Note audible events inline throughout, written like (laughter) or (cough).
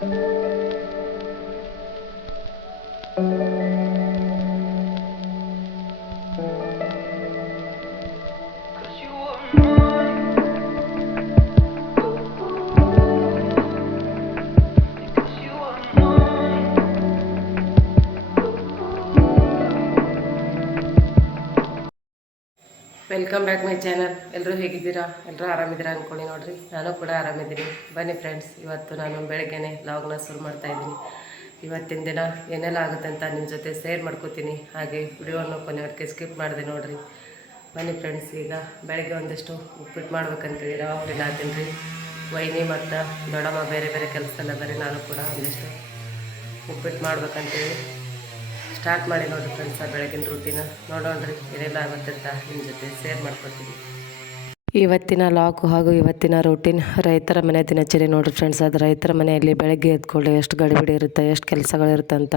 Música welcome back my channel ಎಲ್ಲರೂ ಹೇಗಿದ್ದೀರಾ? ಎಲ್ಲರೂ ಆರಾಮಿದ್ದೀರಾ ಅಂದ್ಕೊಳ್ಳಿ ನೋಡ್ರಿ. ನಾನು ಕೂಡ ಆರಾಮಿದ್ದೀನಿ. ಬನ್ನಿ ಫ್ರೆಂಡ್ಸ್ ಇವತ್ತು ನಾನು ಬೆಳಗ್ಗೆನೆ ಲಾಗ್ನ ಶುರು ಮಾಡ್ತಾ ಇದ್ದೀನಿ. ಇವತ್ತಿನ ದಿನ ಏನೆಲ್ಲ ಆಗುತ್ತೆ ಅಂತ ನಿಮ್ಮ ಜೊತೆ ಶೇರ್ ಮಾಡ್ಕೋತೀನಿ. ಹಾಗೆ ವಿಡಿಯೋವನ್ನು ಕೊನೆವರೆಗೆ ಸ್ಕಿಪ್ ಮಾಡಿದೆ ನೋಡ್ರಿ. ಬನ್ನಿ ಫ್ರೆಂಡ್ಸ್ ಈಗ ಬೆಳಗ್ಗೆ ಒಂದಿಷ್ಟು ಉಪ್ಪಿಟ್ಟು ಮಾಡ್ಬೇಕಂತೇಳಿ ರವೆ ಹುರಿನ ಹಾಕ್ತೀನಿ ರೀ. ವೈನಿ ಮತ್ತು ದೊಡ್ಡಮ್ಮ ಬೇರೆ ಬೇರೆ ಕೆಲಸದಲ್ಲ ಬರೀ ನಾನು ಕೂಡ ಒಂದಿಷ್ಟು ಉಪ್ಪಿಟ್ಟು ಮಾಡ್ಬೇಕಂತೇಳಿ ಸ್ಟಾರ್ಟ್ ಮಾಡಿ ನೋಡಿರಿ ಫ್ರೆಂಡ್ಸ ಬೆಳಗಿನ ರೂಟೀನ ನೋಡೋಣ್ರಿ ಏನೆಲ್ಲ ಅಂತ ನಿಮ್ಮ ಜೊತೆ ಶೇರ್ ಮಾಡ್ಕೊತೀನಿ. ಇವತ್ತಿನ ಲಾಕು ಹಾಗೂ ಇವತ್ತಿನ ರೂಟೀನ್ ರೈತರ ಮನೆ ದಿನಚರಿ ನೋಡಿರಿ ಫ್ರೆಂಡ್ಸ್ ಅದು ರೈತರ ಮನೆಯಲ್ಲಿ ಬೆಳಗ್ಗೆ ಎದ್ಕೊಳ್ಳಿ ಎಷ್ಟು ಗಡಿಬಿಡಿ ಇರುತ್ತೆ, ಎಷ್ಟು ಕೆಲಸಗಳಿರುತ್ತಂತ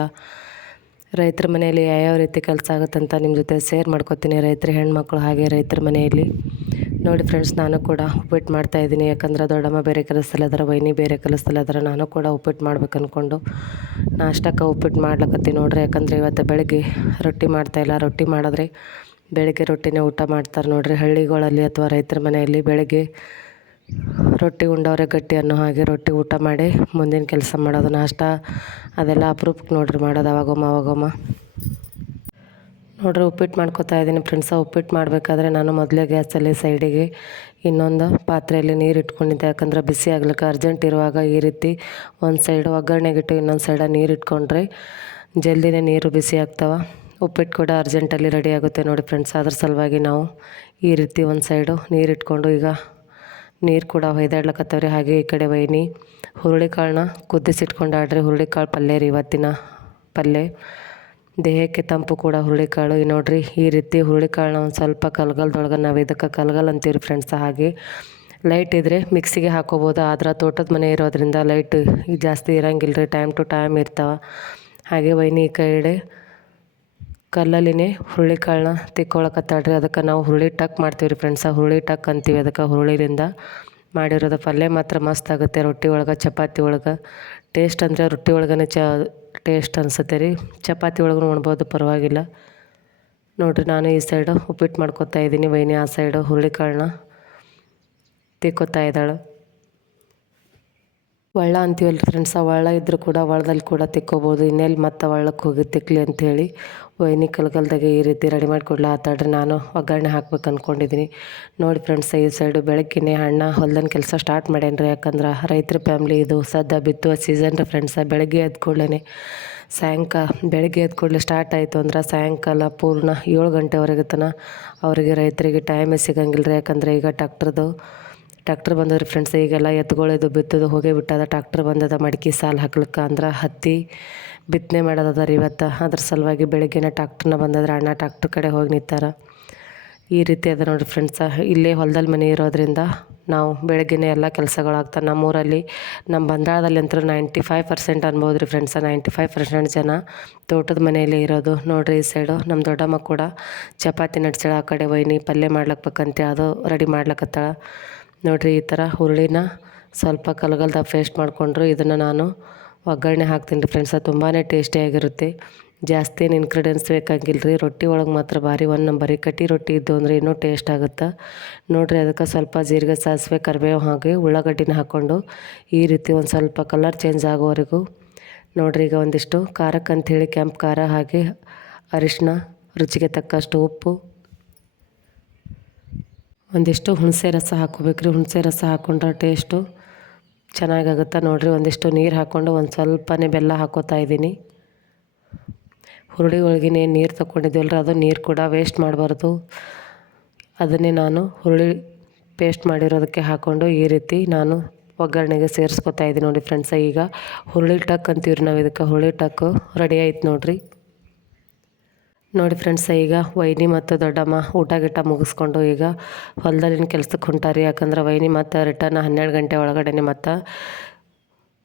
ರೈತರ ಮನೆಯಲ್ಲಿ ಯಾವ್ಯಾವ ರೀತಿ ಕೆಲಸ ಆಗುತ್ತಂತ ನಿಮ್ಮ ಜೊತೆ ಶೇರ್ ಮಾಡ್ಕೊತೀನಿ. ರೈತರ, ಹೆಣ್ಮಕ್ಳು ಹಾಗೆ ರೈತರ ಮನೆಯಲ್ಲಿ. ನೋಡಿ ಫ್ರೆಂಡ್ಸ್ ನಾನು ಕೂಡ ಉಪ್ಪಿಟ್ಟು ಮಾಡ್ತಾ ಇದ್ದೀನಿ. ಯಾಕಂದ್ರೆ ದೊಡ್ಡಮ್ಮ ಬೇರೆ ಕೆಲಸದಲ್ಲಿ ಅದರ ವೈನಿ ಬೇರೆ ಕೆಲಸದಲ್ಲಿ ಅದರ ನಾನು ಕೂಡ ಉಪ್ಪಿಟ್ಟು ಮಾಡ್ಬೇಕು ಅಂದ್ಕೊಂಡು ನಾಷ್ಟಕ್ಕೆ ಉಪ್ಪಿಟ್ಟು ಮಾಡ್ಲಕತ್ತೀನಿ ನೋಡ್ರಿ. ಯಾಕಂದರೆ ಇವತ್ತು ಬೆಳಗ್ಗೆ ರೊಟ್ಟಿ ಮಾಡ್ತಾಯಿಲ್ಲ ರೊಟ್ಟಿ ಮಾಡಿದ್ರೆ ಬೆಳಗ್ಗೆ ರೊಟ್ಟಿನೇ ಊಟ ಮಾಡ್ತಾರೆ ನೋಡ್ರಿ. ಹಳ್ಳಿಗಳಲ್ಲಿ ಅಥವಾ ರೈತರ ಮನೆಯಲ್ಲಿ ಬೆಳಗ್ಗೆ ರೊಟ್ಟಿ ಉಂಡವ್ರೆ ಗಟ್ಟಿ ಅನ್ನೋ ಹಾಗೆ ರೊಟ್ಟಿ ಊಟ ಮಾಡಿ ಮುಂದಿನ ಕೆಲಸ ಮಾಡೋದು ನಾಷ್ಟ ಅದೆಲ್ಲ ಅಪ್ರೂಪಕ್ಕೆ ನೋಡ್ರಿ ಮಾಡೋದು ಅವಾಗೊಮ್ಮ ಅವಾಗೊಮ್ಮ. ನೋಡ್ರಿ, ಉಪ್ಪಿಟ್ಟು ಮಾಡ್ಕೊತಾ ಇದ್ದೀನಿ ಫ್ರೆಂಡ್ಸ ಉಪ್ಪಿಟ್ಟು ಮಾಡಬೇಕಾದ್ರೆ ನಾನು ಮೊದಲೇ ಗ್ಯಾಸಲ್ಲಿ ಸೈಡಿಗೆ ಇನ್ನೊಂದು ಪಾತ್ರೆಯಲ್ಲಿ ನೀರು ಇಟ್ಕೊಂಡಿದ್ದೆ. ಯಾಕಂದ್ರೆ ಬಿಸಿ ಆಗ್ಲಿಕ್ಕೆ ಅರ್ಜೆಂಟ್ ಇರುವಾಗ ಈ ರೀತಿ ಒಂದು ಸೈಡ್ ಒಗ್ಗರಣೆಗಿಟ್ಟು ಇನ್ನೊಂದು ಸೈಡ ನೀರು ಇಟ್ಕೊಂಡ್ರೆ ಜಲ್ದಿನೇ ನೀರು ಬಿಸಿ ಆಗ್ತಾವೆ. ಉಪ್ಪಿಟ್ಟು ಕೂಡ ಅರ್ಜೆಂಟಲ್ಲಿ ರೆಡಿ ಆಗುತ್ತೆ ನೋಡಿ ಫ್ರೆಂಡ್ಸ್ ಅದ್ರ ಸಲುವಾಗಿ ನಾವು ಈ ರೀತಿ ಒಂದು ಸೈಡು ನೀರು ಇಟ್ಕೊಂಡು ಈಗ ನೀರು ಕೂಡ ಹೊಯ್ದಾಡ್ಲಕ್ಕತ್ತವ್ರಿ ಹಾಗೆ ಈ ಕಡೆ ವೈನಿ, ಹುರುಳಿಕಾಳನ್ನ ಕುದಿಸಿಟ್ಕೊಂಡಾಡ್ರಿ ಹುರುಳಿಕಾಳು ಪಲ್ಯ ರೀ ಇವತ್ತಿನ ಪಲ್ಯ. ದೇಹಕ್ಕೆ ತಂಪು ಕೂಡ ಹುರುಳಿಕಾಳು. ಈ ನೋಡ್ರಿ, ಈ ರೀತಿ ಹುರುಳಿಕಾಳನ್ನ ಒಂದು ಸ್ವಲ್ಪ ಕಲ್ಗಲ್ದೊಳಗೆ ನಾವು ಇದಕ್ಕೆ ಕಲ್ಗಲ್ ಅಂತೀವಿ ಫ್ರೆಂಡ್ಸ್ ಹಾಗೆ. ಲೈಟ್ ಇದ್ದರೆ ಮಿಕ್ಸಿಗೆ ಹಾಕೋಬೋದು. ಆದ್ರೆ ತೋಟದ ಮನೆ ಇರೋದ್ರಿಂದ ಲೈಟ್ ಜಾಸ್ತಿ ಇರೋಂಗಿಲ್ಲ ರೀ ಟೈಮ್ ಟು ಟೈಮ್ ಇರ್ತಾವೆ. ಹಾಗೆ ವೈನಿ ಈ ಕಡೆ ಕಲ್ಲಲ್ಲಿನೇ ಹುರುಳಿಕಾಳನ್ನ ತಿಕ್ಕೊಳಕತ್ತಾಳ್ರಿ. ಅದಕ್ಕೆ ನಾವು ಹುರುಳಿ ಟಕ್ ಮಾಡ್ತೀವಿ ರೀ ಫ್ರೆಂಡ್ಸ ಹುರುಳಿ ಟಕ್ ಅಂತೀವಿ ಅದಕ್ಕೆ ಹುರುಳಿಲಿಂದ ಮಾಡಿರೋದು ಪಲ್ಯ ಮಾತ್ರ ಮಸ್ತ್ ಆಗುತ್ತೆ. ರೊಟ್ಟಿ ಒಳಗೆ, ಚಪಾತಿ ಒಳಗೆ. ಟೇಸ್ಟ್ ಅಂದರೆ ರೊಟ್ಟಿ ಒಳಗನೆ ಚ ಟೇಸ್ಟ್ ಅನಿಸುತ್ತೆ ರೀ. ಚಪಾತಿ ಒಳಗೂ ಉಣ್ಬೋದು, ಪರವಾಗಿಲ್ಲ. ನೋಡಿರಿ, ನಾನು ಈ ಸೈಡು ಉಪ್ಪಿಟ್ಟು ಮಾಡ್ಕೊತಾ ಇದ್ದೀನಿ. ವೈನಿ ಆ ಸೈಡು ಹುರುಳಿಕಾಳನ್ನ ತಿಕ್ಕೋತಾ ಇದ್ದಾಳೆ. ಒಳ್ಳ ಅಂತೀವಲ್ಲ ಫ್ರೆಂಡ್ಸ್ ಆ ಒಳ್ಳ ಇದ್ದರೂ ಕೂಡ ಒಳ್ಳದಲ್ಲಿ ಕೂಡ ತಿಕ್ಕೋಬೋದು. ಇನ್ನೆಲ್ಲಿ ಮತ್ತೆ ಒಳ್ಳಕ್ಕೆ ಹೋಗಿ ತಿಕ್ಲಿ ಅಂಥೇಳಿ ವೈನಿ ಕಲ್ಗಲ್ದಾಗೆ ಈ ರೀತಿ ರೆಡಿ ಮಾಡಿಕೊಡ್ಲ. ಆತಾಡ್ರಿ ನಾನು ಒಗ್ಗರಣೆ ಹಾಕ್ಬೇಕು ಅಂದ್ಕೊಂಡಿದ್ದೀನಿ ನೋಡಿ ಫ್ರೆಂಡ್ಸ್ ಈ ಸೈಡು ಬೆಳಗ್ಗೆನೇ ಅಣ್ಣ ಹೊಲ್ದನ ಕೆಲಸ ಸ್ಟಾರ್ಟ್ ಮಾಡ್ಯಾನ್ರಿ. ಯಾಕಂದ್ರೆ ರೈತರ ಫ್ಯಾಮ್ಲಿ ಇದು ಸದ್ಯ ಬಿತ್ತುವ ಸೀಸನ್ ರೀ ಫ್ರೆಂಡ್ಸ ಬೆಳಗ್ಗೆ ಎದ್ದ ಕೂಡಲೇ ಸಾಯಂಕಾಲ ಬೆಳಗ್ಗೆ ಎದ್ದ ಕೂಡಲೇ ಸ್ಟಾರ್ಟ್ ಆಯಿತು ಅಂದ್ರೆ ಸಾಯಂಕಾಲ ಪೂರ್ಣ ಏಳು ಗಂಟೆವರೆಗೆ ತನ ಅವರಿಗೆ ರೈತರಿಗೆ ಟೈಮೇ ಸಿಗಂಗಿಲ್ಲ ರೀ ಯಾಕಂದರೆ ಈಗ ಟ್ಯಾಕ್ಟ್ರದು ಟ್ಯಾಕ್ಟ್ರ್ ಬಂದದ್ರಿ ಫ್ರೆಂಡ್ಸ್ ಈಗೆಲ್ಲ ಎತ್ಕೊಳ್ಳೋದು ಬಿತ್ತದು, ಹೋಗೇ ಬಿಟ್ಟದ ಟ್ಯಾಕ್ಟ್ರ್ ಬಂದದ, ಮಡಿಕೆ ಸಾಲು ಹಾಕ್ಲಿಕ್ಕೆ ಅಂದ್ರೆ ಹತ್ತಿ ಬಿತ್ತನೆ ಮಾಡೋದದ ರೀ ಇವತ್ತು. ಅದ್ರ ಸಲುವಾಗಿ ಬೆಳಗ್ಗೆನೇ ಟ್ಯಾಕ್ಟ್ರನ್ನ ಬಂದದ್ರೆ ಅಣ್ಣ ಟ್ಯಾಕ್ಟ್ರ್ ಕಡೆ ಹೋಗಿ ನಿಂತಾರ. ಈ ರೀತಿ ಅದ ನೋಡಿರಿ ಫ್ರೆಂಡ್ಸ ಇಲ್ಲೇ ಹೊಲದಲ್ಲಿ ಮನೆ ಇರೋದ್ರಿಂದ ನಾವು ಬೆಳಗ್ಗೆನೇ ಎಲ್ಲ ಕೆಲಸಗಳಾಗ್ತವೆ. ನಮ್ಮೂರಲ್ಲಿ, ನಮ್ಮ ಬಂದಾಳದಲ್ಲಿ ಅಂತೂ ನೈಂಟಿ ಫೈವ್ ಪರ್ಸೆಂಟ್ ಅನ್ಬೋದು ರೀ ಫ್ರೆಂಡ್ಸ ನೈಂಟಿ ಫೈವ್ ಪರ್ಸೆಂಟ್ ಜನ ತೋಟದ ಮನೆಯಲ್ಲೇ ಇರೋದು. ನೋಡಿರಿ ಈ ಸೈಡು ನಮ್ಮ ದೊಡ್ಡಮ್ಮ ಕೂಡ ಚಪಾತಿ ನಡ್ಸಳ ಆ ಕಡೆ ವೈನಿ ಪಲ್ಯ ಮಾಡ್ಲಕ್ಬೇಕಂತೆ ಅದು ರೆಡಿ ಮಾಡ್ಲಕತ್ತಾಳ. ನೋಡಿರಿ ಈ ಥರ ಹುರುಳಿನ ಸ್ವಲ್ಪ ಕಲಗಲ್ದಾಗ ಪೇಸ್ಟ್ ಮಾಡಿಕೊಂಡ್ರು ಇದನ್ನು ನಾನು ಒಗ್ಗರಣೆ ಹಾಕ್ತೀನಿ ರೀ ಫ್ರೆಂಡ್ಸ್ ತುಂಬಾ ಟೇಸ್ಟಿಯಾಗಿರುತ್ತೆ ಜಾಸ್ತಿ ಏನು ಇನ್ಗ್ರೀಡಿಯೆಂಟ್ಸ್ ಬೇಕಾಗಿಲ್ಲ ರೀ ರೊಟ್ಟಿ ಒಳಗೆ ಮಾತ್ರ ಭಾರಿ ಒಂದು ನಂಬರಿ ಕಟ್ಟಿ ರೊಟ್ಟಿ ಇದ್ದು ಅಂದರೆ ಇನ್ನೂ ಟೇಸ್ಟ್ ಆಗುತ್ತೆ? ನೋಡಿರಿ ಅದಕ್ಕೆ ಸ್ವಲ್ಪ ಜೀರಿಗೆ ಸಾಸಿವೆ, ಕರಿಬೇವು ಹಾಗೆ ಉಳ್ಳಾಗಡ್ಡಿನ ಹಾಕ್ಕೊಂಡು ಈ ರೀತಿ ಒಂದು ಸ್ವಲ್ಪ ಕಲರ್ ಚೇಂಜ್ ಆಗೋವರೆಗೂ ನೋಡಿರಿ ಈಗ ಒಂದಿಷ್ಟು ಖಾರಕ್ಕೆ ಅಂಥೇಳಿ ಕೆಂಪು ಖಾರ ಹಾಗೆ ಅರಿಶಿನ ರುಚಿಗೆ ತಕ್ಕಷ್ಟು ಉಪ್ಪು ಒಂದಿಷ್ಟು ಹುಣಸೆ ರಸ ಹಾಕ್ಕೋಬೇಕು ರೀ ಹುಣಸೆ ರಸ ಹಾಕ್ಕೊಂಡ್ರೆ ಟೇಸ್ಟು ಚೆನ್ನಾಗಾಗುತ್ತೆ ನೋಡಿರಿ. ಒಂದಿಷ್ಟು ನೀರು ಹಾಕ್ಕೊಂಡು ಒಂದು ಸ್ವಲ್ಪನೇ ಬೆಲ್ಲ ಹಾಕೋತಾ ಇದ್ದೀನಿ. ಹುರುಳಿ ಒಳಗಿನೇ ನೀರು ತೊಗೊಂಡಿದ್ದೀವಲ್ಲ ಅದು ನೀರು ಕೂಡ ವೇಸ್ಟ್ ಮಾಡಬಾರ್ದು. ಅದನ್ನೇ ನಾನು ಹುರುಳಿ ಪೇಸ್ಟ್ ಮಾಡಿರೋದಕ್ಕೆ ಹಾಕ್ಕೊಂಡು ಈ ರೀತಿ ನಾನು ಒಗ್ಗರಣೆಗೆ ಸೇರಿಸ್ಕೊತಾ ಇದ್ದೀನಿ ನೋಡಿ ಫ್ರೆಂಡ್ಸ. ಈಗ ಹುರುಳಿ ಟಕ್ ಅಂತೀವ್ರಿ ನಾವು ಇದಕ್ಕೆ. ಹುರುಳಿ ಟಕ್ಕು ರೆಡಿ ಆಯ್ತು ನೋಡಿರಿ. ನೋಡಿ ಫ್ರೆಂಡ್ಸ್ ಈಗ ವೈನಿ ಮತ್ತು ದೊಡ್ಡಮ್ಮ ಊಟ ಗಿಟ್ಟ ಮುಗಿಸ್ಕೊಂಡು ಈಗ ಹೊಲದಲ್ಲಿನ ಕೆಲ್ಸಕ್ಕೆ ಹೊಂಟಾರಿ. ಯಾಕಂದ್ರೆ ವೈನಿ ಮತ್ತು ರಿಟರ್ನ್ ಹನ್ನೆರಡು ಗಂಟೆ ಒಳಗಡೆನೆ ಮತ್ತು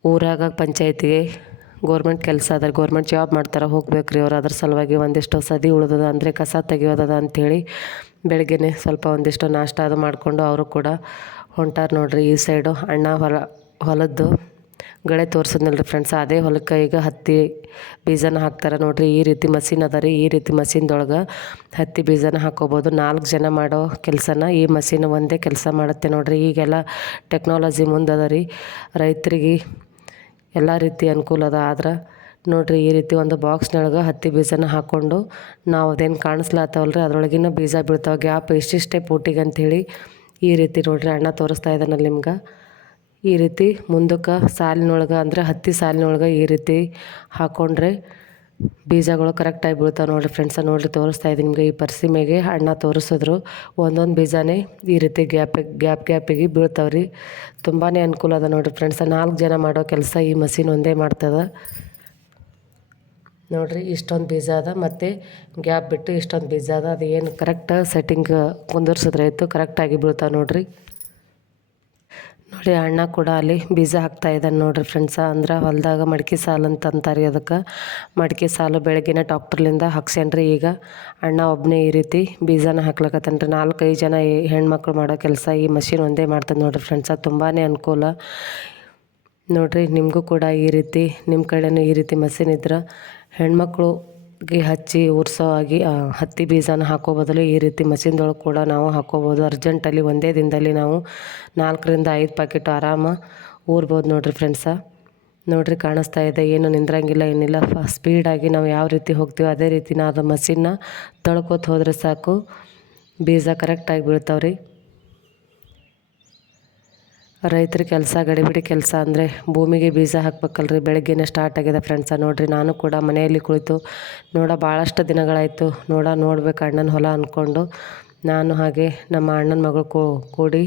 ಊರಾಗ ಪಂಚಾಯತಿಗೆ ಗೋರ್ಮೆಂಟ್ ಕೆಲಸ ಅದ. ಗೌರ್ಮೆಂಟ್ ಜಾಬ್ ಮಾಡ್ತಾರೆ ಹೋಗ್ಬೇಕು ರೀ ಅವ್ರು. ಅದ್ರ ಸಲುವಾಗಿ ಒಂದಿಷ್ಟು ಸದಿ ಉಳ್ದದ ಅಂದರೆ ಕಸ ತೆಗಿಯೋದದ ಅಂಥೇಳಿ ಬೆಳಗ್ಗೆನೆ ಸ್ವಲ್ಪ ಒಂದಿಷ್ಟು ನಾಷ್ಟ ಅದು ಮಾಡಿಕೊಂಡು ಅವರು ಕೂಡ ಹೊಂಟಾರ ನೋಡಿರಿ ಈ ಸೈಡು ಅಣ್ಣ ಹೊಲ, ಹೊಲದ್ದು ಗಳೆ ತೋರಿಸಿದ್ನಲ್ರಿ ಫ್ರೆಂಡ್ಸ್ ಅದೇ ಹೊಲಕ್ಕೆ ಈಗ ಹತ್ತಿ ಬೀಜನ ಹಾಕ್ತಾರೆ ನೋಡಿರಿ. ಈ ರೀತಿ ಮಷಿನ್ ಅದ ರೀ. ಈ ರೀತಿ ಮಷಿನ್ದೊಳಗೆ ಹತ್ತಿ ಬೀಜನ ಹಾಕೋಬೋದು. ನಾಲ್ಕು ಜನ ಮಾಡೋ ಕೆಲಸನ ಈ ಮಷಿನ್ ಒಂದೇ ಕೆಲಸ ಮಾಡುತ್ತೆ ನೋಡಿರಿ. ಈಗೆಲ್ಲ ಟೆಕ್ನಾಲಜಿ ಮುಂದದ ರೀ. ರೈತರಿಗೆ ಎಲ್ಲ ರೀತಿ ಅನುಕೂಲ ಅದ. ಆದ್ರೆ ನೋಡಿರಿ, ಈ ರೀತಿ ಒಂದು ಬಾಕ್ಸ್ನೊಳಗೆ ಹತ್ತಿ ಬೀಜನ ಹಾಕ್ಕೊಂಡು ನಾವು ಅದೇನು ಕಾಣಿಸ್ಲಾತವಲ್ಲ ರೀ ಅದರೊಳಗಿನ ಬೀಜ ಬೀಳ್ತಾವೆ. ಗ್ಯಾಪ್ ಇಷ್ಟಿಷ್ಟೇ ಪೂಟಿಗೆ ಅಂಥೇಳಿ ಈ ರೀತಿ ನೋಡಿರಿ ಅಣ್ಣ ತೋರಿಸ್ತಾ ಇದ್ದಾನಲ್ಲಿ ನಿಮ್ಗೆ. ಈ ರೀತಿ ಮುಂದಕ್ಕೆ ಸಾಲಿನೊಳಗೆ ಅಂದರೆ ಹತ್ತಿ ಸಾಲಿನೊಳಗೆ ಈ ರೀತಿ ಹಾಕ್ಕೊಂಡ್ರೆ ಬೀಜಗಳು ಕರೆಕ್ಟಾಗಿ ಬೀಳ್ತಾವೆ ನೋಡಿರಿ ಫ್ರೆಂಡ್ಸ ನೋಡಿರಿ ತೋರಿಸ್ತಾ ಇದ್ದೀನಿ ನಿಮಗೆ ಈ ಪರ್ಸಿ ಮೇಗೆ ಅಣ್ಣ ತೋರಿಸಿದ್ರು. ಒಂದೊಂದು ಬೀಜನೇ ಈ ರೀತಿ ಗ್ಯಾಪ್ ಗ್ಯಾಪ್, ಗ್ಯಾಪಿಗೆ ಬೀಳ್ತಾವೆ ರೀ ತುಂಬಾ ಅನುಕೂಲ ಅದ ನೋಡಿರಿ ಫ್ರೆಂಡ್ಸ ನಾಲ್ಕು ಜನ ಮಾಡೋ ಕೆಲಸ ಈ ಮಷೀನ್ ಒಂದೇ ಮಾಡ್ತದೆ. ನೋಡಿರಿ ಇಷ್ಟೊಂದು ಬೀಜ ಅದ ಮತ್ತು ಗ್ಯಾಪ್ ಬಿಟ್ಟು ಇಷ್ಟೊಂದು ಬೀಜ ಅದ. ಅದು ಏನು ಕರೆಕ್ಟ್ ಸೆಟ್ಟಿಂಗ್ ಕುಂದರ್ಸಿದ್ರೆ ಆಯಿತು ಕರೆಕ್ಟಾಗಿ ಬೀಳ್ತಾವೆ ನೋಡಿರಿ. ನೋಡಿ, ಅಣ್ಣ ಕೂಡ ಅಲ್ಲಿ ಬೀಜ ಹಾಕ್ತಾ ಇದ್ದಾನೆ ನೋಡ್ರಿ ಫ್ರೆಂಡ್ಸ ಅಂದ್ರೆ ಹೊಲದಾಗ ಮಡಿಕೆ ಸಾಲು ಅಂತ ಅಂತಾರೆ ಅದಕ್ಕೆ. ಮಡಿಕೆ ಸಾಲು ಬೆಳಗಿನ ಡಾಕ್ಟ್ರ್ಲಿಂದ ಹಾಕ್ಸೇನ್ರಿ ಈಗ. ಅಣ್ಣ ಒಬ್ಬನೇ ಈ ರೀತಿ ಬೀಜನ ಹಾಕ್ಲಕತ್ತಾನ ರೀ ನಾಲ್ಕೈದು ಜನ ಹೆಣ್ಮಕ್ಳು ಮಾಡೋ ಕೆಲಸ ಈ ಮಷಿನ್ ಒಂದೇ ಮಾಡ್ತದೆ ನೋಡ್ರಿ ಫ್ರೆಂಡ್ಸ ತುಂಬಾ ಅನುಕೂಲ. ನೋಡಿರಿ, ನಿಮಗೂ ಕೂಡ ಈ ರೀತಿ ನಿಮ್ಮ ಕಡೆಯೂ ಈ ರೀತಿ ಮಷಿನ್ ಇದ್ರೆ ಹೆಣ್ಮಕ್ಳಿಗೆ ಹಚ್ಚಿ ಉರ್ಸೋ ಆಗಿ ಹತ್ತಿ ಬೀಜನ ಹಾಕೋ ಬದಲು ಈ ರೀತಿ ಮಷಿನ್ದೊಳಗೆ ಕೂಡ ನಾವು ಹಾಕೋಬೋದು. ಅರ್ಜೆಂಟಲ್ಲಿ ಒಂದೇ ದಿನದಲ್ಲಿ ನಾವು ನಾಲ್ಕರಿಂದ ಐದು ಪ್ಯಾಕೆಟ್ ಆರಾಮ ಊರ್ಬೋದು ನೋಡಿರಿ ಫ್ರೆಂಡ್ಸ ನೋಡಿರಿ ಕಾಣಿಸ್ತಾ ಇದೆ, ಏನು ನಿಂದ್ರಂಗಿಲ್ಲ, ಏನಿಲ್ಲ. ಫ ಸ್ಪೀಡಾಗಿ ನಾವು ಯಾವ ರೀತಿ ಹೋಗ್ತೀವಿ ಅದೇ ರೀತಿ ನಾವು ಅದು ಮಷಿನ್ನ ತೊಳ್ಕೊತ ಹೋದರೆ ಸಾಕು. ಬೀಜ ಕರೆಕ್ಟಾಗಿ ಬೀಳ್ತಾವ್ರಿ. ರೈತರ ಕೆಲಸ, ಗಡಿಬಿಡಿ ಕೆಲಸ ಅಂದರೆ ಭೂಮಿಗೆ ಬೀಜ ಹಾಕ್ಬೇಕಲ್ರಿ. ಬೆಳಗ್ಗೆನೇ ಸ್ಟಾರ್ಟ್ ಆಗಿದೆ ಫ್ರೆಂಡ್ಸ ನೋಡಿರಿ, ನಾನು ಕೂಡ ಮನೆಯಲ್ಲಿ ಕುಳಿತು ನೋಡ ಭಾಳಷ್ಟು ದಿನಗಳಾಯಿತು. ನೋಡ, ನೋಡ್ಬೇಕು ಅಣ್ಣನ ಹೊಲ ಅಂದ್ಕೊಂಡು ನಾನು ಹಾಗೆ ನಮ್ಮ ಅಣ್ಣನ ಮಗಳು ಕೂಡಿ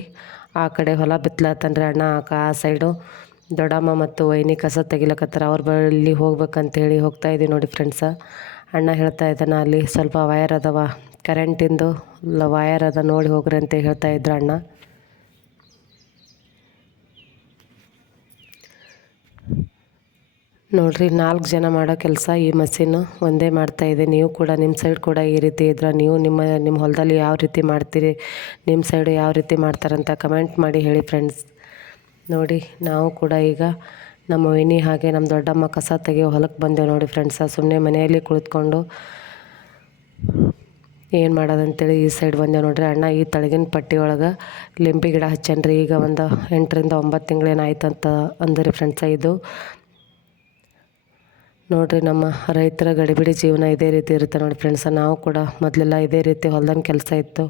ಆ ಕಡೆ ಹೊಲ ಬಿತ್ತಲತ್ತನ್ರಿ ಅಣ್ಣ. ಆ ಸೈಡು ದೊಡ್ಡಮ್ಮ ಮತ್ತು ವೈನಿ ಕಸ ತೆಗಿಲಕತ್ತಾರ. ಅವ್ರ ಬಳಿ ಹೋಗ್ಬೇಕಂತೇಳಿ ಹೋಗ್ತಾ ಇದ್ದೀವಿ ನೋಡಿ ಫ್ರೆಂಡ್ಸ ಅಣ್ಣ ಹೇಳ್ತಾ ಇದ್ದಾನ, ಅಲ್ಲಿ ಸ್ವಲ್ಪ ವಯರ್ ಅದಾವ. ಕರೆಂಟಿಂದು ವಯರ್ ಅದ ನೋಡಿ ಹೋಗ್ರಿ ಅಂತ ಹೇಳ್ತಾ ಇದ್ರು ಅಣ್ಣ. ನೋಡ್ರಿ, ನಾಲ್ಕು ಜನ ಮಾಡೋ ಕೆಲಸ ಈ ಮಷೀನು ಒಂದೇ ಮಾಡ್ತಾ ಇದೆ. ನೀವು ಕೂಡ ನಿಮ್ಮ ಸೈಡ್ ಕೂಡ ಈ ರೀತಿ ಇದ್ರೆ. ನೀವು ನಿಮ್ಮ ನಿಮ್ಮ ಹೊಲದಲ್ಲಿ ಯಾವ ರೀತಿ ಮಾಡ್ತೀರಿ ನಿಮ್ಮ ಸೈಡು ಯಾವ ರೀತಿ ಮಾಡ್ತಾರಂತ ಕಮೆಂಟ್ ಮಾಡಿ ಹೇಳಿ ಫ್ರೆಂಡ್ಸ್ ನೋಡಿ, ನಾವು ಕೂಡ ಈಗ ನಮ್ಮ ವಿನಿ ಹಾಗೆ ನಮ್ಮ ದೊಡ್ಡಮ್ಮ ಕಸ ತೆಗೆಯೋ ಹೊಲಕ್ಕೆ ಬಂದೆವು ನೋಡಿ ಫ್ರೆಂಡ್ಸ ಸುಮ್ಮನೆ ಮನೆಯಲ್ಲಿ ಕುಳಿತುಕೊಂಡು ಏನು ಮಾಡೋದಂತೇಳಿ ಈ ಸೈಡ್ ಬಂದೆವು ನೋಡ್ರಿ. ಅಣ್ಣ, ಈ ತಳಗಿನ ಪಟ್ಟಿ ಒಳಗೆ ಲಿಂಬೆ ಗಿಡ ಹಚ್ಚನ್ರಿ. ಈಗ ಒಂದು ಎಂಟರಿಂದ ಒಂಬತ್ತು ತಿಂಗಳೇನಾಯ್ತು ಅಂತ ಅಂದ್ರಿ ಫ್ರೆಂಡ್ಸ ಇದು ನೋಡ್ರಿ ನಮ್ಮ ರೈತರ ಗಡಿಬಿಡಿ ಜೀವನ ಇದೇ ರೀತಿ ಇರುತ್ತೆ ನೋಡಿ ಫ್ರೆಂಡ್ಸ ನಾವು ಕೂಡ ಮೊದಲೆಲ್ಲ ಇದೇ ರೀತಿ ಹೊಲ್ದನ ಕೆಲಸ ಇತ್ತು.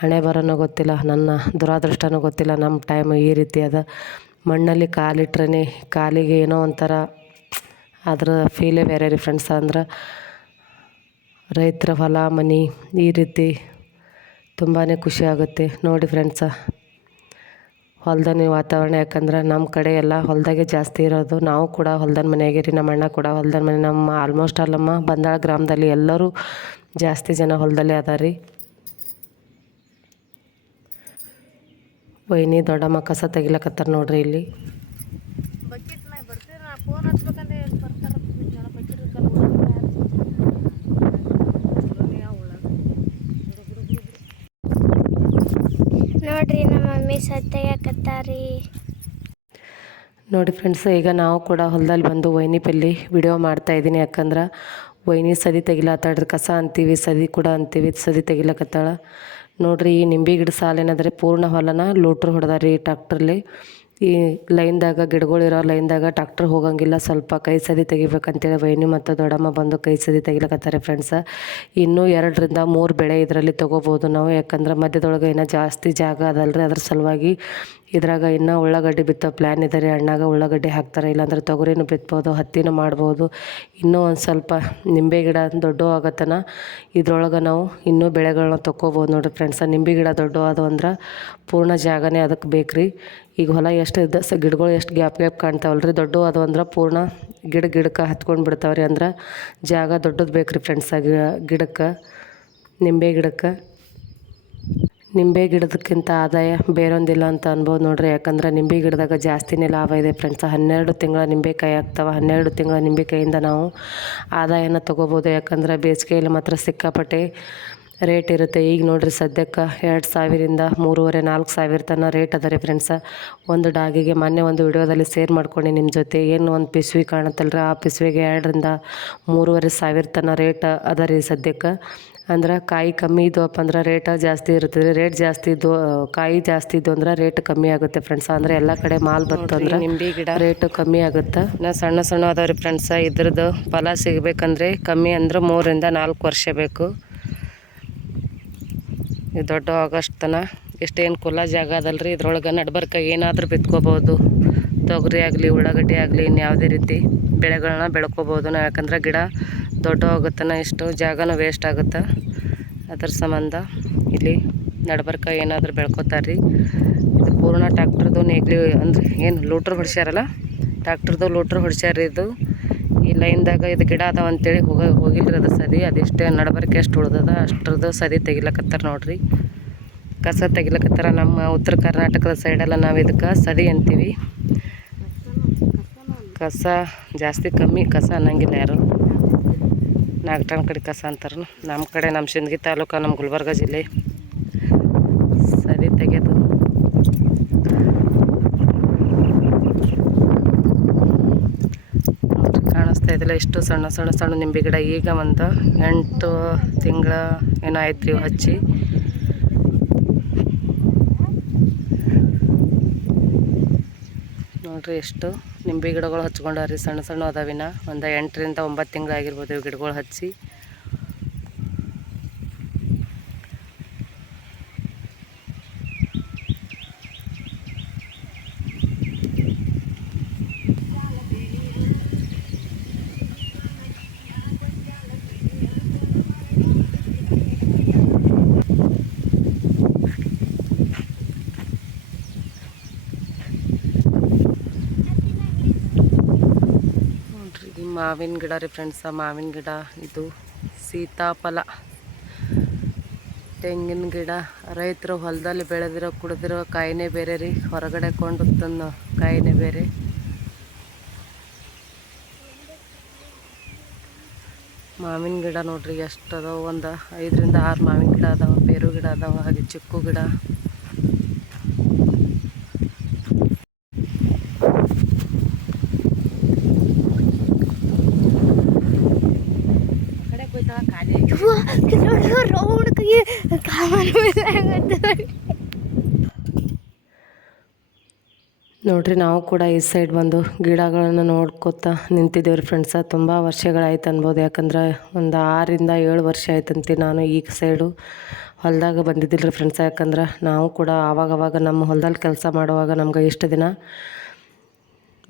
ಹಣೆ ಬರೋನೋ ಗೊತ್ತಿಲ್ಲ, ನನ್ನ ದುರಾದೃಷ್ಟನೂ ಗೊತ್ತಿಲ್ಲ. ನಮ್ಮ ಟೈಮ್ ಈ ರೀತಿ ಅದ. ಮಣ್ಣಲ್ಲಿ ಕಾಲಿಟ್ರೇ ಕಾಲಿಗೆ ಏನೋ ಒಂಥರ ಅದರ ಫೀಲೇ ಬೇರೆ ರೀ ಫ್ರೆಂಡ್ಸ್ ಅಂದ್ರೆ ರೈತರ ಹೊಲ, ಮನೆ ಈ ರೀತಿ ತುಂಬಾ ಖುಷಿ ಆಗುತ್ತೆ. ನೋಡಿ ಫ್ರೆಂಡ್ಸ ಹೊಲ್ದನ ವಾತಾವರಣ, ಯಾಕಂದ್ರೆ ನಮ್ಮ ಕಡೆ ಎಲ್ಲ ಹೊಲ್ದಾಗೆ ಜಾಸ್ತಿ ಇರೋದು ನಾವು ಕೂಡ ಹೊಲ್ದನ ರೀ ನಮ್ಮ ಅಣ್ಣ ಕೂಡ ಹೊಲ್ದನ ಮನೆ. ನಮ್ಮ ಆಲ್ಮೋಸ್ಟ್ ಅಲ್ಲಮ್ಮ ಬಂದಾಳ ಗ್ರಾಮದಲ್ಲಿ ಎಲ್ಲರೂ ಜಾಸ್ತಿ ಜನ ಹೊಲದಲ್ಲೇ ಅದಾರ ರೀ. ವೈನಿ ದೊಡ್ಡಮ್ಮ ಕಸ ತೆಗಿಲಕತ್ತಾರ ನೋಡ್ರಿ ಇಲ್ಲಿ. ನೋಡ್ರಿ, ನಮ್ಮ ಸತ್ಯಾಕತ್ತಾರಿ ನೋಡಿ ಫ್ರೆಂಡ್ಸ್ ಈಗ ನಾವು ಕೂಡ ಹೊಲದಲ್ಲಿ ಬಂದು ವೈನಿ ಪಲ್ಲಿ ವಿಡಿಯೋ ಮಾಡ್ತಾ ಇದ್ದೀನಿ. ಯಾಕಂದ್ರೆ ವೈನಿ ಸದಿ ತೆಗಿಲಾತಾಡ್ರಿ ಕಸ ಅಂತೀವಿ, ಸದಿ ಕೂಡ ಅಂತೀವಿ, ಸದಿ ತೆಗಿಲಕತ್ತಾಳ. ನೋಡ್ರಿ, ಈ ನಿಂಬೆ ಗಿಡ ಸಾಲೇನಂದ್ರೆ ಪೂರ್ಣ ಹೊಲನ ಲೋಟ್ರ್ ಹೊಡೆದಾರಿ ಟ್ಯಾಕ್ಟ್ರಲ್ಲಿ ಈ ಲೈನ್ದಾಗ ಗಿಡಗಳಿರೋ ಲೈನ್ದಾಗ ಟ್ಯಾಕ್ಟ್ರ್ ಹೋಗಂಗಿಲ್ಲ, ಸ್ವಲ್ಪ ಕೈ ಸದಿ ತೆಗಿಬೇಕಂತೇಳಿ ವೈನಿ ಮತ್ತು ದೊಡ್ಡಮ್ಮ ಬಂದು ಕೈ ಸದಿ ತೆಗಿಲಕತ್ತಾರೆ ಫ್ರೆಂಡ್ಸ. ಇನ್ನೂ ಎರಡರಿಂದ ಮೂರು ಬೆಳೆ ಇದರಲ್ಲಿ ತೊಗೋಬೋದು ನಾವು, ಯಾಕಂದ್ರೆ ಮಧ್ಯದೊಳಗೆ ಇನ್ನೂ ಜಾಸ್ತಿ ಜಾಗ ಅದಲ್ರಿ, ಅದ್ರ ಸಲುವಾಗಿ ಇದ್ರಾಗ ಇನ್ನೂ ಉಳ್ಳಾಗಡ್ಡಿ ಬಿತ್ತೋ ಪ್ಲ್ಯಾನ್ ಇದೆ ರೀ, ಹಣ್ಣಾಗ ಉಳ್ಳಾಗಡ್ಡಿ ಹಾಕ್ತಾರೆ, ಇಲ್ಲಾಂದ್ರೆ ತೊಗರಿನೂ ಬಿತ್ಬೋದು, ಹತ್ತಿನೂ ಮಾಡ್ಬೋದು. ಇನ್ನೂ ಒಂದು ಸ್ವಲ್ಪ ನಿಂಬೆ ಗಿಡ ದೊಡ್ಡ ಆಗತ್ತನ, ಇದ್ರೊಳಗೆ ನಾವು ಇನ್ನೂ ಬೆಳೆಗಳನ್ನ ತೊಗೋಬೋದು ನೋಡಿರಿ ಫ್ರೆಂಡ್ಸ. ನಿಂಬೆ ಗಿಡ ದೊಡ್ಡ ಅದು ಅಂದ್ರೆ ಪೂರ್ಣ ಜಾಗನೇ ಅದಕ್ಕೆ ಬೇಕು ರೀ ಈಗ ಹೊಲ ಎಷ್ಟು ಇದ್ದ, ಸ ಗಿಡಗಳು ಎಷ್ಟು ಗ್ಯಾಪ್ ಗ್ಯಾಪ್ ಕಾಣ್ತಾವಲ್ಲ ರೀ ದೊಡ್ಡ ಅದು ಅಂದ್ರೆ ಪೂರ್ಣ ಗಿಡ ಗಿಡಕ್ಕೆ ಹತ್ಕೊಂಡು ಬಿಡ್ತಾವೆ ರೀ ಅಂದ್ರೆ ಜಾಗ ದೊಡ್ಡದು ಬೇಕು ರೀ ಫ್ರೆಂಡ್ಸ ಗಿಡಕ್ಕೆ, ನಿಂಬೆ ಗಿಡಕ್ಕೆ. ನಿಂಬೆ ಗಿಡದಕ್ಕಿಂತ ಆದಾಯ ಬೇರೊಂದಿಲ್ಲ ಅಂತ ಅನ್ಬೋದು ನೋಡ್ರಿ. ಯಾಕಂದ್ರೆ ನಿಂಬೆ ಗಿಡದಾಗ ಜಾಸ್ತಿನೇ ಲಾಭ ಇದೆ ಫ್ರೆಂಡ್ಸ್ ಹನ್ನೆರಡು ತಿಂಗಳ ನಿಂಬೆಕಾಯಿ ಆಗ್ತಾವೆ. ಹನ್ನೆರಡು ತಿಂಗಳ ನಿಂಬೆಕಾಯಿಂದ ನಾವು ಆದಾಯನ ತೊಗೋಬೋದು. ಯಾಕಂದ್ರೆ ಬೇಸಿಗೆಯಲ್ಲಿ ಮಾತ್ರ ಸಿಕ್ಕಾಪಟ್ಟೆ ರೇಟ್ ಇರುತ್ತೆ. ಈಗ ನೋಡಿರಿ ಸದ್ಯಕ್ಕೆ ಎರಡು ಸಾವಿರದಿಂದ ಮೂರುವರೆ ನಾಲ್ಕು ಸಾವಿರ ತನಕ ರೇಟ್ ಅದ ರೀ ಫ್ರೆಂಡ್ಸ ಒಂದು ಡಾಗಿಗೆ ಮೊನ್ನೆ ಒಂದು ವಿಡಿಯೋದಲ್ಲಿ ಶೇರ್ ಮಾಡ್ಕೊಂಡು ನಿಮ್ಮ ಜೊತೆ. ಏನು ಒಂದು ಪಿಸ್ವಿ ಕಾಣುತ್ತಲ್ಲ ರೀ ಆ ಪಿಸ್ವಿಗೆ ಎರಡರಿಂದ ಮೂರುವರೆ ಸಾವಿರ ತನಕ ರೇಟ್ ಅದ ರೀ ಸದ್ಯಕ್ಕೆ. ಅಂದ್ರೆ ಕಾಯಿ ಕಮ್ಮಿ ಇದ್ವಪ್ಪ ಅಂದ್ರೆ ರೇಟ್ ಜಾಸ್ತಿ ಇರುತ್ತೆ ರೀ ರೇಟ್ ಜಾಸ್ತಿ ಇದ್ದು ಕಾಯಿ ಜಾಸ್ತಿ ಇದ್ದು ಅಂದ್ರೆ ರೇಟ್ ಕಮ್ಮಿ ಆಗುತ್ತೆ ಫ್ರೆಂಡ್ಸ್ ಅಂದ್ರೆ ಎಲ್ಲ ಕಡೆ ಮಾಲ್ ಬಂತು ಅಂದ್ರೆ ನಿಂಬೆ ಗಿಡ. ರೇಟ್ ಕಮ್ಮಿ ಆಗುತ್ತೆ. ನಾ ಸಣ್ಣ ಸಣ್ಣ ಅದಾವ್ರಿ ಫ್ರೆಂಡ್ಸ ಇದ್ರದ್ದು ಫಲ ಸಿಗಬೇಕಂದ್ರೆ ಕಮ್ಮಿ ಅಂದ್ರೆ ಮೂರರಿಂದ ನಾಲ್ಕು ವರ್ಷ ಬೇಕು. ಇದು ದೊಡ್ಡ ಆಗಸ್ಟ್ ತನ ಎಷ್ಟೇನು ಕುಲ ಜಾಗ ಅದಲ್ರಿ? ಇದ್ರೊಳಗೆ ನಡ್ಬರ್ಕ ಏನಾದರೂ ಬಿತ್ಕೋಬೋದು. ತೊಗರಿ ಆಗಲಿ, ಉಳ್ಳಾಗಡ್ಡಿ ಆಗಲಿ ಇನ್ಯಾವುದೇ ರೀತಿ ಬೆಳೆಗಳನ್ನ ಬೆಳ್ಕೊಬೋದು. ನಾವು ಯಾಕಂದ್ರೆ ಗಿಡ ದೊಡ್ಡ ಆಗುತ್ತನ ಇಷ್ಟು ಜಾಗನೂ ವೇಸ್ಟ್ ಆಗುತ್ತೆ. ಅದ್ರ ಸಂಬಂಧ ಇಲ್ಲಿ ನಡ್ಬರ್ಕ ಏನಾದರೂ ಬೆಳ್ಕೊತಾರೆ ರೀ ಇದು ಪೂರ್ಣ ಟ್ಯಾಕ್ಟ್ರದ್ದು ನೇಗ್ಲಿ ಅಂದ್ರೆ ಏನು ಲೂಟ್ರ್ ಹೊಡ್ಸ್ಯಾರಲ್ಲ? ಟ್ಯಾಕ್ಟ್ರದ್ದು ಲೂಟ್ರ್ ಹೊಡ್ಸ್ಯಾರ ಇದು. ಈ ಲೈನ್ದಾಗ ಇದು ಗಿಡ ಅದಾವ ಅಂತೇಳಿ ಹೋಗ ಹೋಗಿಲ್ರಿ ಅದು ಸದಿ ಅದೆಷ್ಟು ನಡಬರ್ಕೆ ಎಷ್ಟು ಉಳ್ದದ, ಅಷ್ಟರದ್ದು ಸದಿ ತೆಗಿಲಕತ್ತಾರ ನೋಡ್ರಿ. ಕಸ ತೆಗಿಲಕತ್ತಾರ ನಮ್ಮ ಉತ್ತರ ಕರ್ನಾಟಕದ ಸೈಡೆಲ್ಲ ನಾವು ಇದಕ್ಕೆ ಸದಿ ಅಂತೀವಿ. ಕಸ ಜಾಸ್ತಿ ಕಮ್ಮಿ ಕಸ ಅನ್ನಂಗಿಲ್ಲ ಯಾರು. ನಾಗಠಾಣ ಕಡೆ ಕಸ ಅಂತಾರೆ ನಮ್ಮ ಕಡೆ ನಮ್ಮ ಸಿಂದಗಿ ತಾಲೂಕು ನಮ್ಮ ಗುಲ್ಬರ್ಗ ಜಿಲ್ಲೆ. ಸದಿ ತೆಗೆದು ನೋಡ್ರಿ ಕಾಣಿಸ್ತಾ ಇದಿಲ್ಲ ಎಷ್ಟು ಸಣ್ಣ ಸಣ್ಣ ಸಣ್ಣ ನಿಂಬೆ ಗಿಡ. ಈಗ ಒಂದು ಎಂಟು ತಿಂಗಳ ಏನೋ ಆಯ್ತು ರೀ ಹಚ್ಚಿ. ನೋಡ್ರಿ ಎಷ್ಟು ನಿಂಬೆ ಗಿಡಗಳು ಹಚ್ಕೊಂಡವ್ರಿ ಸಣ್ಣ ಸಣ್ಣ ಅದಾವಿನ. ಒಂದು ಎಂಟರಿಂದ ಒಂಬತ್ತು ತಿಂಗಳಾಗಿರ್ಬೋದು ಇವು ಗಿಡಗಳು ಹಚ್ಚಿ ನೋಡ್ರಿ ಇದು ಮಾವಿನ ಗಿಡ ರೀ ಫ್ರೆಂಡ್ಸ ಮಾವಿನ ಗಿಡ ಇದು ಸೀತಾಫಲ. ತೆಂಗಿನ ಗಿಡ, ರೈತರು ಹೊಲದಲ್ಲಿ ಬೆಳೆದಿರೋ, ಕುಡಿದಿರೋ ಕಾಯಿನೇ ಬೇರೆ ರೀ. ಹೊರಗಡೆ ಕೊಂಡು ತಂದು ಕಾಯಿನೇ ಬೇರೆ. ಮಾವಿನ ಗಿಡ ನೋಡ್ರಿ, ಎಷ್ಟು ಅದಾವ ಒಂದು ಐದರಿಂದ ಆರು ಮಾವಿನ ಗಿಡ ಅದಾವ ಬೇರು ಗಿಡ ಅದಾವ, ಹಾಗೆ ಚಿಕ್ಕು ಗಿಡ ಕಡೆ ಹೋಯ್ತಾವ ಖಾಲಿ ರೌಂಡ್ ಕೈ ಕಾಮನ್ ಮೇಲೆ ಆಗತ್ತೆ (laughs) ನೋಡ್ರಿ, ನಾವು ಕೂಡ ಈ ಸೈಡ್ ಬಂದು ಗಿಡಗಳನ್ನು ನೋಡ್ಕೊತಾ ನಿಂತಿದ್ದೇವ್ರಿ ಫ್ರೆಂಡ್ಸ ತುಂಬ ವರ್ಷಗಳಾಯ್ತು ಅನ್ಬೋದು. ಯಾಕಂದ್ರೆ ಒಂದು ಆರಿಂದ ಏಳು ವರ್ಷ ಆಯ್ತಂತೆ ನಾನು ಈ ಸೈಡು ಹೊಲದಾಗ ಬಂದಿದ್ದಿಲ್ಲ ರೀ ಫ್ರೆಂಡ್ಸ ಯಾಕಂದ್ರೆ ನಾವು ಕೂಡ ಆವಾಗವಾಗ ನಮ್ಮ ಹೊಲದಲ್ಲಿ ಕೆಲಸ ಮಾಡುವಾಗ ನಮ್ಗೆ ಇಷ್ಟು ದಿನ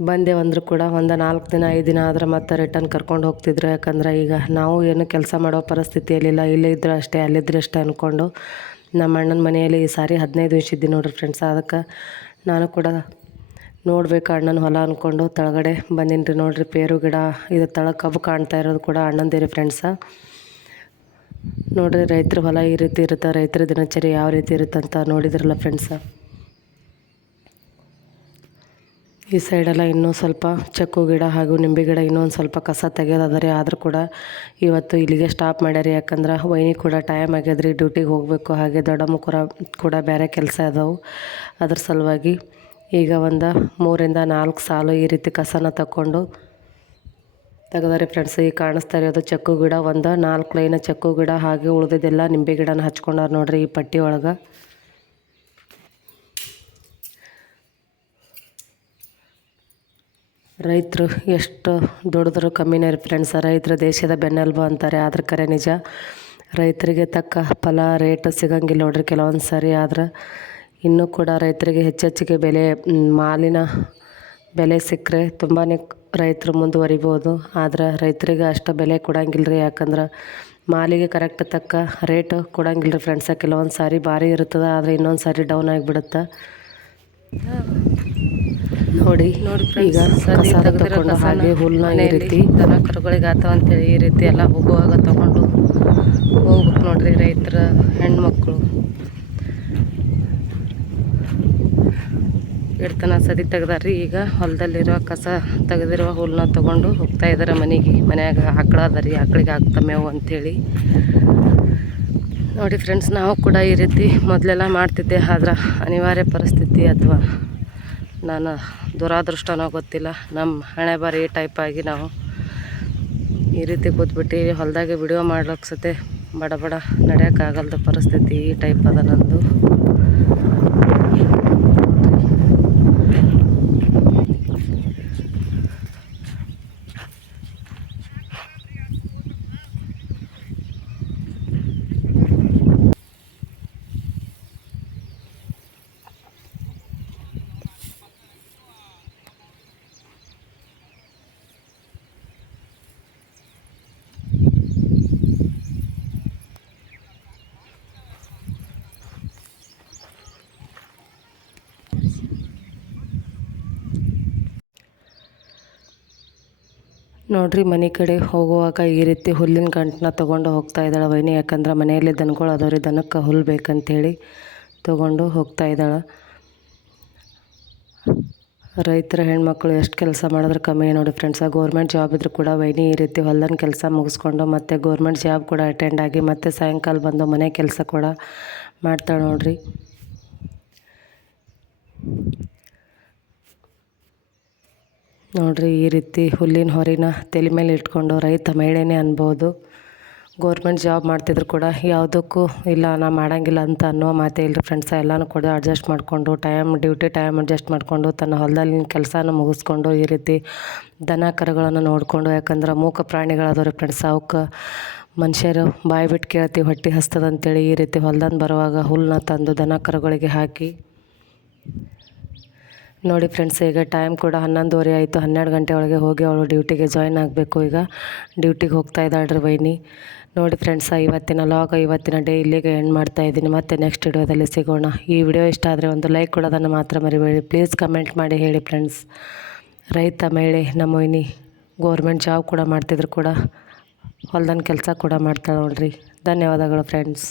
ಬಂದೇವಂದ್ರೂ ಕೂಡ ಒಂದು ನಾಲ್ಕು ದಿನ, ಐದು ದಿನ ಆದ್ರೆ ಮತ್ತೆ ರಿಟರ್ನ್ ಕರ್ಕೊಂಡು ಹೋಗ್ತಿದ್ರು. ಯಾಕಂದ್ರೆ ಈಗ ನಾವು ಏನು ಕೆಲಸ ಮಾಡೋ ಪರಿಸ್ಥಿತಿಯಲ್ಲಿಲ್ಲ ಇಲ್ಲೇ ಇದ್ರೆ ಅಷ್ಟೇ, ಅಲ್ಲಿದ್ರೆ ಅಷ್ಟೇ ಅಂದ್ಕೊಂಡು ನಮ್ಮ ಅಣ್ಣನ ಮನೆಯಲ್ಲಿ ಈ ಸಾರಿ ಹದಿನೈದು ದಿವಸ ಇದ್ದೀನಿ ನೋಡ್ರಿ ಫ್ರೆಂಡ್ಸ್ ಅದಕ್ಕೆ ನಾನು ಕೂಡ ನೋಡ್ಬೇಕು ಅಣ್ಣನ ಹೊಲ ಅಂದ್ಕೊಂಡು ತಳಗಡೆ ಬಂದೀನಿ ರೀ ನೋಡ್ರಿ. ಪೇರು ಗಿಡ, ಇದು ತಳ ಕಬ್ಬು ಕಾಣ್ತಾ ಇರೋದು ಕೂಡ ಅಣ್ಣಂದೇ ರೀ ಫ್ರೆಂಡ್ಸ ನೋಡ್ರಿ ರೈತರ ಹೊಲ ಈ ರೀತಿ ಇರುತ್ತೆ, ರೈತರ ದಿನಚರಿ ಯಾವ ರೀತಿ ಇರುತ್ತಂತ ನೋಡಿದ್ರಲ್ಲ ಫ್ರೆಂಡ್ಸ ಈ ಸೈಡೆಲ್ಲ ಇನ್ನೂ ಸ್ವಲ್ಪ ಚಕ್ಕು ಗಿಡ ಹಾಗೂ ನಿಂಬೆ ಗಿಡ ಇನ್ನೂ ಒಂದು ಸ್ವಲ್ಪ ಕಸ ತೆಗೆಯೋದಾದರೆ ಆದರೂ ಕೂಡ ಇವತ್ತು ಇಲ್ಲಿಗೆ ಸ್ಟಾಪ್ ಮಾಡ್ಯಾರಿ. ಯಾಕಂದ್ರೆ ವೈನಿ ಕೂಡ ಟೈಮ್ ಆಗ್ಯದ್ರಿ ಡ್ಯೂಟಿಗೆ ಹೋಗಬೇಕು. ಹಾಗೆ ದೊಡ್ಡಮ್ಮ ಕೂಡ ಕೂಡ ಬೇರೆ ಕೆಲಸ ಅದಾವು. ಅದ್ರ ಸಲುವಾಗಿ ಈಗ ಒಂದು ಮೂರಿಂದ ನಾಲ್ಕು ಸಾಲು ಈ ರೀತಿ ಕಸನ ತಗೊಂಡು ತೆಗೆದಾರೆ ಫ್ರೆಂಡ್ಸ್ ಈಗ ಕಾಣಿಸ್ತಾ ಇರೋದು ಚಕ್ಕು ಗಿಡ. ಒಂದು ನಾಲ್ಕು ಲೈನ ಚಕ್ಕು ಗಿಡ ಹಾಗೆ ಉಳಿದಿದ್ದೆಲ್ಲ ನಿಂಬೆ ಗಿಡನ ಹಚ್ಕೊಂಡಾರ ನೋಡ್ರಿ ಈ ಪಟ್ಟಿ ಒಳಗೆ. ರೈತರು ಎಷ್ಟು ದುಡಿದ್ರು ಕಮ್ಮಿನೇ ಫ್ರೆಂಡ್ಸ್ ರೈತರು ದೇಶದ ಬೆನ್ನೆಲುಬು ಅಂತಾರೆ. ಆದ್ರೆ ಕರೆ ನಿಜ, ರೈತರಿಗೆ ತಕ್ಕ ಫಲ ರೇಟ್ ಸಿಗಂಗಿಲ್ಲ ನೋಡ್ರಿ ಕೆಲವೊಂದು ಸಾರಿ. ಆದ್ರೆ ಇನ್ನೂ ಕೂಡ ರೈತರಿಗೆ ಹೆಚ್ಚೆಚ್ಚಿಗೆ ಬೆಲೆ ಮಾಲಿನ ಬೆಲೆ ಸಿಕ್ಕರೆ ತುಂಬಾ ರೈತರು ಮುಂದುವರಿಬೋದು. ಆದ್ರೆ ರೈತರಿಗೆ ಅಷ್ಟು ಬೆಲೆ ಕೊಡಂಗಿಲ್ಲ ರೀ ಯಾಕಂದ್ರೆ ಮಾಲಿಗೆ ಕರೆಕ್ಟ್ ತಕ್ಕ ರೇಟ್ ಕೊಡಂಗಿಲ್ಲ ರೀ ಫ್ರೆಂಡ್ಸ ಕೆಲವೊಂದು ಸಾರಿ ಭಾರಿ ಇರ್ತದೆ ಆದರೆ ಇನ್ನೊಂದು ಸಾರಿ ಡೌನ್ ಆಗಿಬಿಡುತ್ತೆ. ನೋಡಿ ನೋಡಿ ಈಗ ಸದಿ ಕಸ ತಗೊಂಡು ಹಾಗೆ ಹುಲ್ಲನ್ನ ಈ ರೀತಿ ದನ ಕರುಗಳಿಗೆ ಆತಾವ ಅಂತೇಳಿ ಈ ರೀತಿ ಎಲ್ಲ ಹೋಗುವಾಗ ತಗೊಂಡು ಹೋಗ್ಬೇಕು ನೋಡ್ರಿ ರೈತರ ಹೆಣ್ಮಕ್ಳು. ಇಡ್ತನ ಸದಿ ತೆಗ್ದಾರ್ರಿ ಈಗ ಹೊಲದಲ್ಲಿರುವ ಕಸ ತೆಗೆದಿರುವ ಹುಲ್ಲನ್ನ ತಗೊಂಡು ಹೋಗ್ತಾ ಇದ್ದಾರೆ ಮನೆಗೆ. ಮನ್ಯಾಗ ಆಕಳ ಅದ ರೀ ಆಕಳಿಗೆ ಹಾಕ್ತಾ ಮೇವು ಅಂಥೇಳಿ ನೋಡಿ ಫ್ರೆಂಡ್ಸ್ ನಾವು ಕೂಡ ಈ ರೀತಿ ಮೊದಲೆಲ್ಲ ಮಾಡ್ತಿದ್ದೆ. ಆದ್ರೆ ಅನಿವಾರ್ಯ ಪರಿಸ್ಥಿತಿ ಅಥವಾ ನಾನು ದುರಾದೃಷ್ಟನೋ ಗೊತ್ತಿಲ್ಲ. ನಮ್ಮ ಹಣೆ ಬಾರಿ ಈ ಆಗಿ ನಾವು ಈ ರೀತಿ ಕೂತ್ಬಿಟ್ಟು ಹೊಲದಾಗೆ ವಿಡಿಯೋ ಮಾಡ್ಲಿಕ್ಕೆ ಸತೆ ಬಡ ಬಡ ನಡೆಯೋಕ್ಕಾಗಲ್ದ ಪರಿಸ್ಥಿತಿ ಈ ಟೈಪ್ ಅದ ನಂದು. ನೋಡ್ರಿ ಮನೆ ಕಡೆ ಹೋಗುವಾಗ ಈ ರೀತಿ ಹುಲ್ಲಿನ ಗಂಟನ್ನ ತೊಗೊಂಡು ಹೋಗ್ತಾ ಇದ್ದಾಳೆ ವೈನಿ. ಯಾಕಂದ್ರೆ ಮನೆಯಲ್ಲಿ ದನಗಳು ಅದಾವ್ರಿ, ದನಕ್ಕೆ ಹುಲ್ಲು ಬೇಕಂತೇಳಿ ತೊಗೊಂಡು ಹೋಗ್ತಾ ಇದ್ದಾಳೆ. ರೈತರ ಹೆಣ್ಮಕ್ಳು ಎಷ್ಟು ಕೆಲಸ ಮಾಡಿದ್ರೆ ಕಮ್ಮಿ. ನೋಡಿ ಫ್ರೆಂಡ್ಸ ಗೌರ್ಮೆಂಟ್ ಜಾಬ್ ಇದ್ರೂ ಕೂಡ ವೈನಿ ಈ ರೀತಿ ಹೊಲ್ದನ ಕೆಲಸ ಮುಗಿಸ್ಕೊಂಡು ಮತ್ತು ಗೌರ್ಮೆಂಟ್ ಜಾಬ್ ಕೂಡ ಅಟೆಂಡ್ ಆಗಿ ಮತ್ತು ಸಾಯಂಕಾಲ ಬಂದು ಮನೆ ಕೆಲಸ ಕೂಡ ಮಾಡ್ತಾಳೆ ನೋಡ್ರಿ. ನೋಡ್ರಿ ಈ ರೀತಿ ಹುಲ್ಲಿನ ಹೊರಿನ ತಲೆ ಮೇಲೆ ಇಟ್ಕೊಂಡು ರೈತ ಮಹಿಳೆನೇ ಅನ್ಬೋದು. ಗೌರ್ಮೆಂಟ್ ಜಾಬ್ ಮಾಡ್ತಿದ್ರು ಕೂಡ ಯಾವುದಕ್ಕೂ ಇಲ್ಲ ನಾನು ಮಾಡೋಂಗಿಲ್ಲ ಅಂತ ಅನ್ನೋ ಮಾತೇ ಇಲ್ಲ ಫ್ರೆಂಡ್ಸ ಎಲ್ಲನೂ ಕೂಡ ಅಡ್ಜಸ್ಟ್ ಮಾಡಿಕೊಂಡು ಟೈಮ್ ಡ್ಯೂಟಿ ಟೈಮ್ ಅಡ್ಜಸ್ಟ್ ಮಾಡಿಕೊಂಡು ತನ್ನ ಹೊಲದಲ್ಲಿ ಕೆಲಸನ ಮುಗಿಸ್ಕೊಂಡು ಈ ರೀತಿ ದನ ಕರುಗಳನ್ನು ನೋಡಿಕೊಂಡು, ಯಾಕಂದ್ರೆ ಮೂಕ ಪ್ರಾಣಿಗಳಾದವ್ರಿ ಫ್ರೆಂಡ್ಸ್ ಅವಕ್ಕೆ ಮನುಷ್ಯರು ಬಾಯಿ ಬಿಟ್ಟು ಕೇಳ್ತೀವಿ, ಹೊಟ್ಟೆ ಹಸ್ತದಂತೇಳಿ ಈ ರೀತಿ ಹೊಲ್ದನ್ನು ಬರುವಾಗ ಹುಲ್ಲನ್ನ ತಂದು ದನ ಕರುಗಳಿಗೆ ಹಾಕಿ ನೋಡಿ ಫ್ರೆಂಡ್ಸ್ ಈಗ ಟೈಮ್ ಕೂಡ ಹನ್ನೊಂದುವರೆ ಆಯಿತು. ಹನ್ನೆರಡು ಗಂಟೆ ಒಳಗೆ ಹೋಗಿ ಅವಳು ಡ್ಯೂಟಿಗೆ ಜಾಯ್ನ್ ಆಗಬೇಕು ಈಗ. ಡ್ಯೂಟಿಗೆ ಹೋಗ್ತಾ ಇದ್ದಾಳ್ರಿ ವೈನಿ. ನೋಡಿ ಫ್ರೆಂಡ್ಸ ಇವತ್ತಿನ ಲಾಗ್ ಇವತ್ತಿನ ಡೇ ಇಲ್ಲಿಗೆ ಎಂಡ್ ಮಾಡ್ತಾ ಇದ್ದೀನಿ. ಮತ್ತೆ ನೆಕ್ಸ್ಟ್ ವಿಡಿಯೋದಲ್ಲಿ ಸಿಗೋಣ. ಈ ವಿಡಿಯೋ ಇಷ್ಟ ಆದರೆ ಒಂದು ಲೈಕ್ ಕೊಡೋದನ್ನು ಮಾತ್ರ ಮರಿಬೇಡಿ. ಪ್ಲೀಸ್ ಕಮೆಂಟ್ ಮಾಡಿ ಹೇಳಿ ಫ್ರೆಂಡ್ಸ್ ರೈತ ಮಹಿಳೆ, ನಮ್ಮ ವೈನಿ. ಗೌರ್ಮೆಂಟ್ ಜಾಬ್ ಕೂಡ ಮಾಡ್ತಿದ್ರು ಕೂಡ. ಹೊಲ್ದನ ಕೆಲಸ ಕೂಡ ಮಾಡ್ತಾಳೆ ನೋಡ್ರಿ. ಧನ್ಯವಾದಗಳು ಫ್ರೆಂಡ್ಸ್